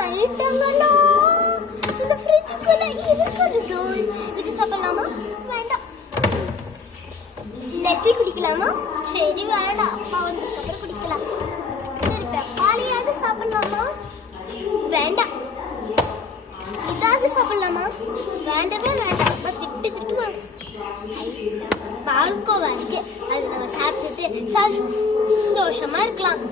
ஐட்டங்களும் இந்த ஃப்ரிட்ஜுக்குள்ள இருக்குது. இது சாப்பிடலாமா? வேண்டாம். லஸ்ஸி குடிக்கலாமா? சரி வேண்டாம், அப்பா வந்ததுக்கப்புறம் குடிக்கலாம். சரி பப்பாளியாவது சாப்பிடலாமா? வேண்டாம். இதாவது சாப்பிடலாமா? வேண்டவே வேண்டாம். அப்பா திட்டுவாங்க. பால்கோவா இருக்கு, அது நம்ம சாப்பிட்டுட்டு சந்தோஷமா இருக்கலாம்.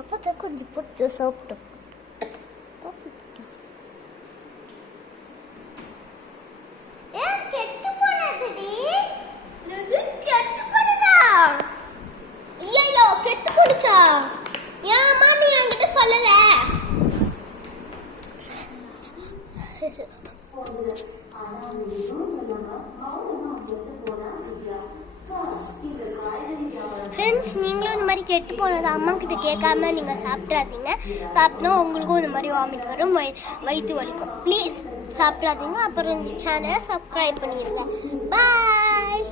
அப்பதான் கொஞ்சம் பொட்டு சாப்பிட்டோம். ஃப்ரெண்ட்ஸ், நீங்களும் இந்த மாதிரி கெட்டு போனது அம்மா கிட்ட கேட்காம நீங்கள் சாப்பிட்றாதீங்க. சாப்பிட்டா உங்களுக்கும் இந்த மாதிரி வாமிட் வரும், வயிற்று வலிக்கும். ப்ளீஸ் சாப்பிட்றாதீங்க. அப்புறம் இந்த சேனலை சப்ஸ்கிரைப் பண்ணிடுங்க. பாய்.